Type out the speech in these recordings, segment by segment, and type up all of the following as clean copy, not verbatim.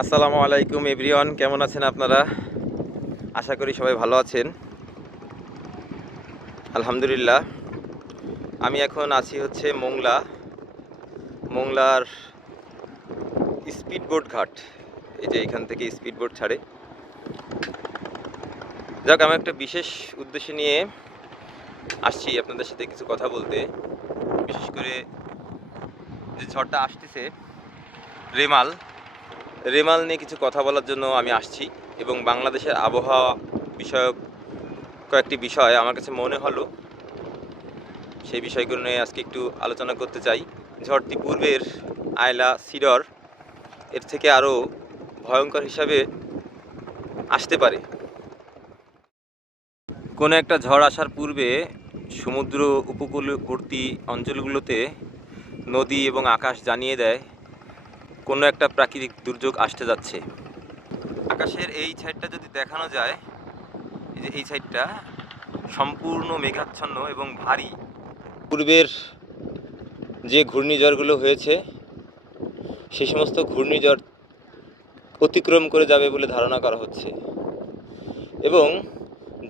আসসালামু আলাইকুম এভরিওয়ান, কেমন আছেন আপনারা? আশা করি সবাই ভালো আছেন। আলহামদুলিল্লাহ। আমি এখন আছি হচ্ছে মোংলার স্পিডবোট ঘাট। এই যে এখান থেকে স্পিডবোট ছাড়ে। যাক, আমি একটা বিশেষ উদ্দেশ্য নিয়ে আসছি আপনাদের সাথে কিছু কথা বলতে। বিশেষ করে যে ঝড়টা আসতেছে, রেমাল নিয়ে কিছু কথা বলার জন্য আমি আসছি। এবং বাংলাদেশের আবহাওয়া বিষয়ক কয়েকটি বিষয় আমার কাছে মনে হলো, সেই বিষয়গুলো নিয়ে আজকে একটু আলোচনা করতে চাই। ঝড়টি পূর্বের আয়লা, সিডর এর থেকে আরও ভয়ঙ্কর হিসাবে আসতে পারে। কোনো একটা ঝড় আসার পূর্বে সমুদ্র উপকূলবর্তী অঞ্চলগুলোতে নদী এবং আকাশ জানিয়ে দেয় কোনো একটা প্রাকৃতিক দুর্যোগ আসতে যাচ্ছে। আকাশের এই সাইডটা যদি দেখানো যায়, এই যে এই সাইডটা সম্পূর্ণ মেঘাচ্ছন্ন এবং ভারী। পূর্বের যে ঘূর্ণিঝড়গুলো হয়েছে সেই সমস্ত ঘূর্ণিঝড় অতিক্রম করে যাবে বলে ধারণা করা হচ্ছে। এবং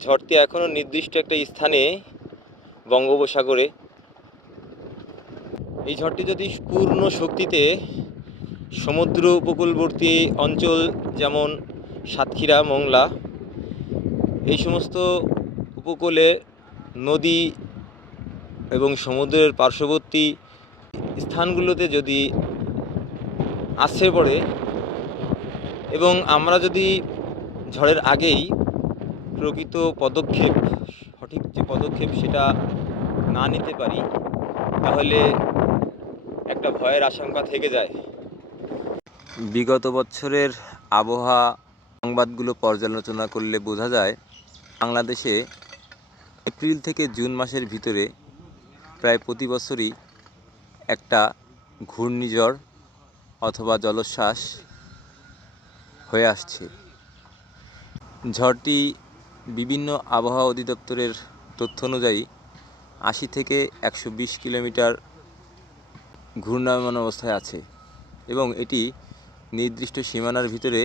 ঝড়টি এখনও নির্দিষ্ট একটা স্থানে বঙ্গোপসাগরে। এই ঝড়টি যদি পূর্ণ শক্তিতে সমুদ্র উপকূলবর্তী অঞ্চল যেমন সাতক্ষীরা, মোংলা, এই সমস্ত উপকূলে নদী এবং সমুদ্রের পার্শ্ববর্তী স্থানগুলোতে যদি আছড়ে পড়ে এবং আমরা যদি ঝড়ের আগেই প্রকৃত পদক্ষেপ, সঠিক যে পদক্ষেপ সেটা না নিতে পারি, তাহলে একটা ভয়ের আশঙ্কা থেকে যায়। বিগত বছরের আবহাওয়া সংবাদগুলো পর্যালোচনা করলে বোঝা যায়, বাংলাদেশে এপ্রিল থেকে জুন মাসের ভিতরে প্রায় প্রতি বছরই একটা ঘূর্ণিঝড় অথবা জলোচ্ছ্বাস হয়ে আসছে। ঝড়টি বিভিন্ন আবহাওয়া অধিদপ্তরের তথ্য অনুযায়ী 80 থেকে 120 কিলোমিটার ঘূর্ণায়মান অবস্থায় আছে এবং এটি নির্দিষ্ট সীমানার ভিতরে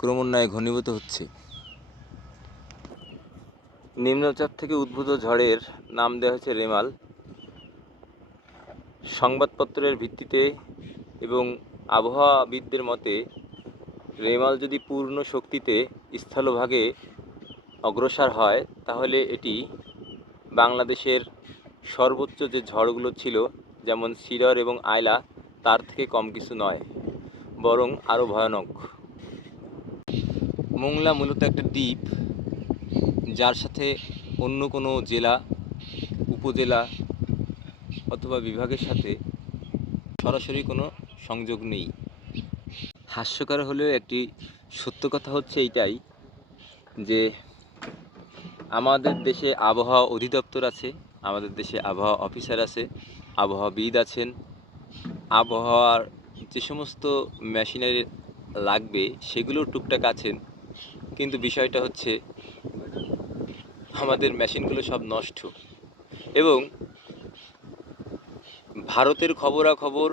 ক্রমান্বয়ে ঘনীভূত হচ্ছে। নিম্নচাপ থেকে উদ্ভূত ঝড়ের নাম দেওয়া হয়েছে রেমাল। সংবাদপত্রের ভিত্তিতে এবং আবহাওয়াবিদদের মতে, রেমাল যদি পূর্ণ শক্তিতে স্থলভাগে অগ্রসর হয়, তাহলে এটি বাংলাদেশের সর্বোচ্চ যে ঝড়গুলো ছিল, যেমন সিডর এবং আয়লা, তার থেকে কম কিছু নয়, বরং আরও ভয়ানক। মোংলা মূলত একটা দ্বীপ, যার সাথে অন্য কোনো জেলা, উপজেলা অথবা বিভাগের সাথে সরাসরি কোনো সংযোগ নেই। হাস্যকর হলেও একটি সত্য কথা হচ্ছে এইটাই যে আমাদের দেশে আবহাওয়া অধিদপ্তর আছে, আমাদের দেশে আবহাওয়া অফিসার আছে, আবহাওয়াবিদ আছেন, আবহাওয়ার যে সমস্ত মেশিনারি লাগবে সেগুলো টুকটাক আছেন, কিন্তু বিষয়টা হচ্ছে আমাদের মেশিনগুলো সব নষ্ট। এবং ভারতের খবরাখবর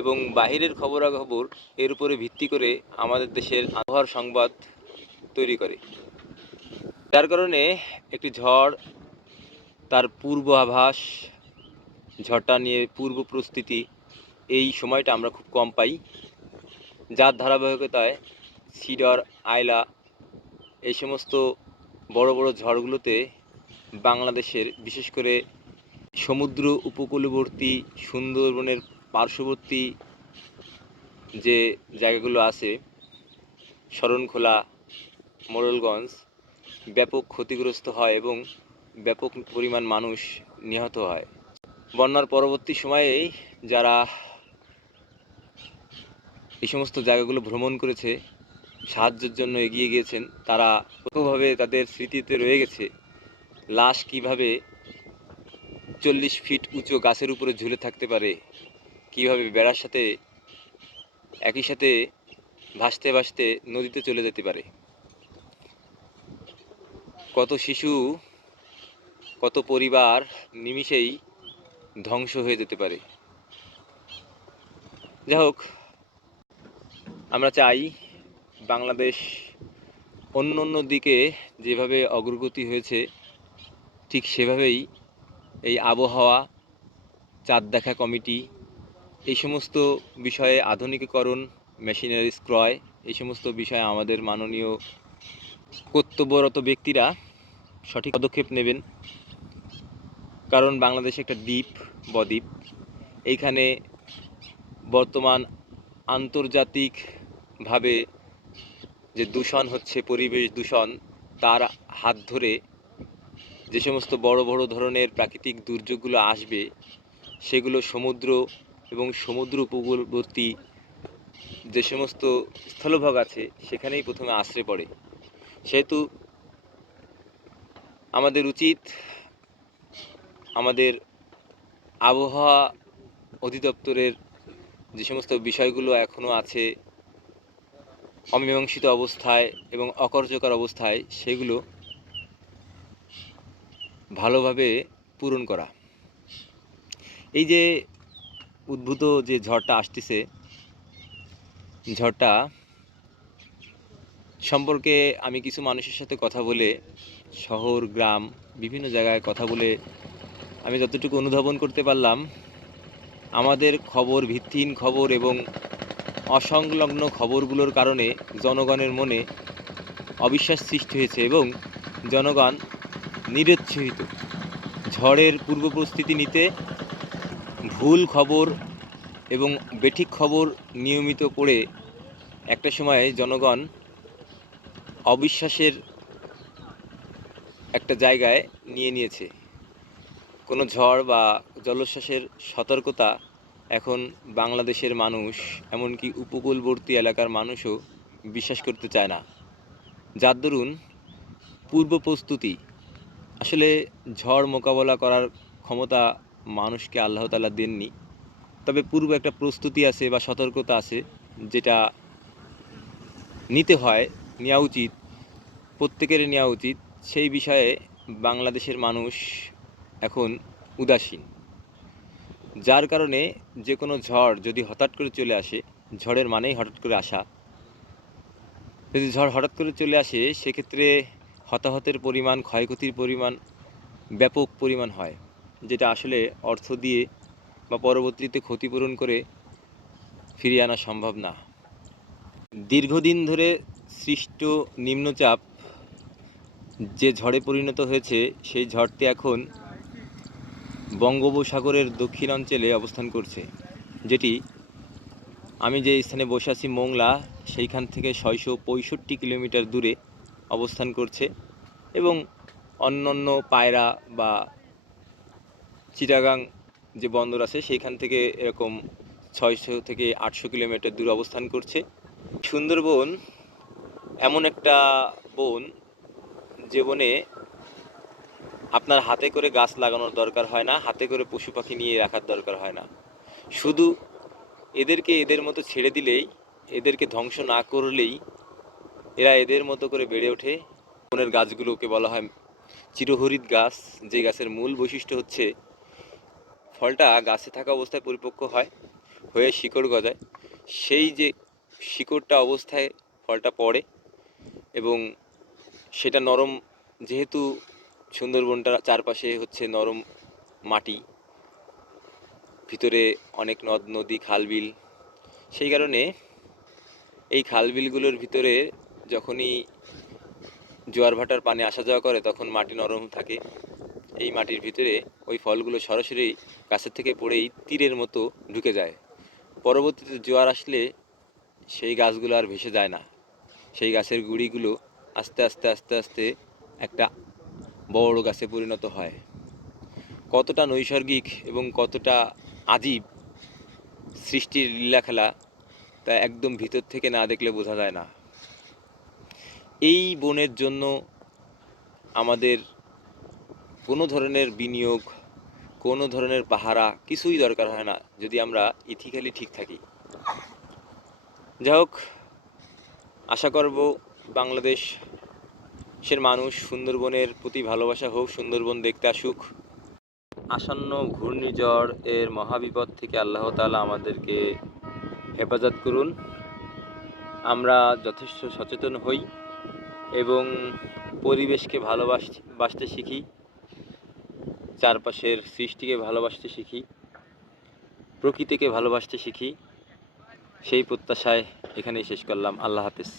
এবং বাহিরের খবরাখবর এর উপরে ভিত্তি করে আমাদের দেশের আবহাওয়ার সংবাদ তৈরি করে। যার কারণে একটি ঝড়, তার পূর্বাভাস, ঝড়টা নিয়ে পূর্ব প্রস্তুতি, এই সময়টা আমরা খুব কম পাই। যার ধারাবাহিকতায় সিডর, আয়লা, এই সমস্ত বড় বড় ঝড়গুলোতে বাংলাদেশের, বিশেষ করে সমুদ্র উপকূলবর্তী সুন্দরবনের পার্শ্ববর্তী যে জায়গাগুলো আছে, শরণখোলা, মোড়লগঞ্জ, ব্যাপক ক্ষতিগ্রস্ত হয় এবং ব্যাপক পরিমাণ মানুষ নিহত হয়। বন্যার পরবর্তী সময়ে যারা এই সমস্ত জায়গাগুলো ভ্রমণ করেছে, সাহায্যের জন্য এগিয়ে গিয়েছেন, তারা প্রথমভাবে তাদের স্মৃতিতে রয়ে গেছে লাশ কিভাবে 40 ফিট উঁচু গাছের উপরে ঝুলে থাকতে পারে, কিভাবে বেড়ার সাথে একই সাথে ভাসতে ভাসতে নদীতে চলে যেতে পারে। কত শিশু, কত পরিবার নিমিষেই ধ্বংস হয়ে যেতে পারে। যাই হোক, আমরা চাই বাংলাদেশ অন্য অন্য দিকে যেভাবে অগ্রগতি হয়েছে ঠিক সেভাবেই এই আবহাওয়া, চাঁদ দেখা কমিটি, এই সমস্ত বিষয়ে আধুনিকীকরণ, মেশিনারিজ ক্রয়, এই সমস্ত বিষয়ে আমাদের মাননীয় কর্তব্যরত ব্যক্তিরা সঠিক পদক্ষেপ নেবেন। কারণ বাংলাদেশ একটা দ্বীপ, বদ্বীপ। এইখানে বর্তমান আন্তর্জাতিকভাবে যে দূষণ হচ্ছে, পরিবেশ দূষণ, তার হাত ধরে যে সমস্ত বড় বড় ধরনের প্রাকৃতিক দুর্যোগগুলো আসবে, সেগুলো সমুদ্র এবং সমুদ্র উপকূলবর্তী যে সমস্ত স্থলভাগ আছে সেখানেই প্রথমে আশ্রয় পড়ে। সেহেতু আমাদের উচিত আমাদের আবহাওয়া অধিদপ্তরের যে সমস্ত বিষয়গুলো এখনও আছে অমীমাংসিত অবস্থায় এবং অকার্যকর অবস্থায়, সেগুলো ভালোভাবে পূরণ করা। এই যে উদ্ভূত যে ঝড়টা আসতেছে, ঝড়টা সম্পর্কে আমি কিছু মানুষের সাথে কথা বলে, শহর গ্রাম বিভিন্ন জায়গায় কথা বলে আমি যতটুকু অনুধাবন করতে পারলাম, আমাদের খবর, ভিত্তিহীন খবর এবং অসংলগ্ন খবরগুলোর কারণে জনগণের মনে অবিশ্বাস সৃষ্টি হয়েছে এবং জনগণ নিরুৎসাহিত। ঝড়ের পূর্ব প্রস্তুতি নিতে ভুল খবর এবং বেঠিক খবর নিয়মিত পড়ে একটা সময়ে জনগণ অবিশ্বাসের একটা জায়গায় নিয়ে নিয়েছে। কোনো ঝড় বা জলোচ্ছ্বাসের সতর্কতা এখন বাংলাদেশের মানুষ, এমনকি উপকূলবর্তী এলাকার মানুষও বিশ্বাস করতে চায় না। যার দরুন পূর্ব প্রস্তুতি, আসলে ঝড় মোকাবেলা করার ক্ষমতা মানুষকে আল্লাহ তাআলা দেননি, তবে পূর্ব একটা প্রস্তুতি আছে বা সতর্কতা আছে, যেটা নিতে হয়, নেওয়া উচিত, প্রত্যেকেরই নেওয়া উচিত। সেই বিষয়ে বাংলাদেশের মানুষ এখন উদাসীন, যার কারণে যে কোনো ঝড় যদি হঠাৎ করে চলে আসে, ঝড়ের মানেই হঠাৎ করে আসা, যদি ঝড় হঠাৎ করে চলে আসে সেক্ষেত্রে হতাহতের পরিমাণ, ক্ষয়ক্ষতির পরিমাণ ব্যাপক পরিমাণ হয়, যেটা আসলে অর্থ দিয়ে বা পরবর্তীতে ক্ষতিপূরণ করে ফিরিয়ে আনা সম্ভব না। দীর্ঘদিন ধরে সৃষ্ট নিম্নচাপ যে ঝড়ে পরিণত হয়েছে, সেই ঝড়টি এখন বঙ্গোপসাগরের দক্ষিণ অঞ্চলে অবস্থান করছে, যেটি আমি যে স্থানে বসে আছি মোংলা, সেইখান থেকে 665 কিলোমিটার দূরে অবস্থান করছে এবং অন্যান্য পায়রা বা চিটাগাং যে বন্দর আছে সেইখান থেকে এরকম 600 থেকে 800 কিলোমিটার দূরে অবস্থান করছে। সুন্দরবন এমন একটা বন, যে বনে আপনার হাতে করে গাছ লাগানোর দরকার হয় না, হাতে করে পশু পাখি নিয়ে রাখার দরকার হয় না। শুধু এদেরকে এদের মতো ছেড়ে দিলেই, এদেরকে ধ্বংস না করলেই এরা এদের মতো করে বেড়ে ওঠে। বনের গাছগুলোকে বলা হয় চিরহরিৎ গাছ, যে গাছের মূল বৈশিষ্ট্য হচ্ছে ফলটা গাছে থাকা অবস্থায় পরিপক্ক হয়, হয়ে শিকড় গজায়, সেই যে শিকড়টা অবস্থায় ফলটা পড়ে এবং সেটা নরম, যেহেতু সুন্দরবনটার চারপাশে হচ্ছে নরম মাটি, ভিতরে অনেক নদ নদী খালবিল, সেই কারণে এই খালবিলগুলোর ভিতরে যখনই জোয়ার ভাটার পানি আসা যাওয়া করে তখন মাটি নরম থাকে। এই মাটির ভিতরে ওই ফলগুলো সরাসরি গাছের থেকে পড়েই তীরের মতো ঢুকে যায়। পরবর্তীতে জোয়ার আসলে সেই গাছগুলো আর ভেসে যায় না, সেই গাছের গুঁড়িগুলো আস্তে আস্তে আস্তে আস্তে একটা বড় গাছে পরিণত হয়। কতটা নৈসর্গিক এবং কতটা আজীব সৃষ্টির লীলাখেলা, তা একদম ভিতর থেকে না দেখলে বোঝা যায় না। এই বনের জন্য আমাদের কোনো ধরনের বিনিয়োগ, কোনো ধরনের পাহারা কিছুই দরকার হয় না, যদি আমরা ইথিক্যালি ঠিক থাকি। যাই হোক, আশা করব বাংলাদেশের মানুষ সুন্দরবনের প্রতি ভালোবাসা হোক, সুন্দরবন দেখতে আসুক। আসন্ন ঘূর্ণিঝড় এর মহাবিপদ থেকে আল্লাহ তাআলা আমাদেরকে হেফাজত করুন। আমরা যথেষ্ট সচেতন হই এবং পরিবেশকে ভালোবাসতে শিখি, চারপাশের সৃষ্টিকে ভালোবাসতে শিখি, প্রকৃতিকে ভালোবাসতে শিখি। সেই প্রত্যাশায় এখানেই শেষ করলাম। আল্লাহ হাফেজ।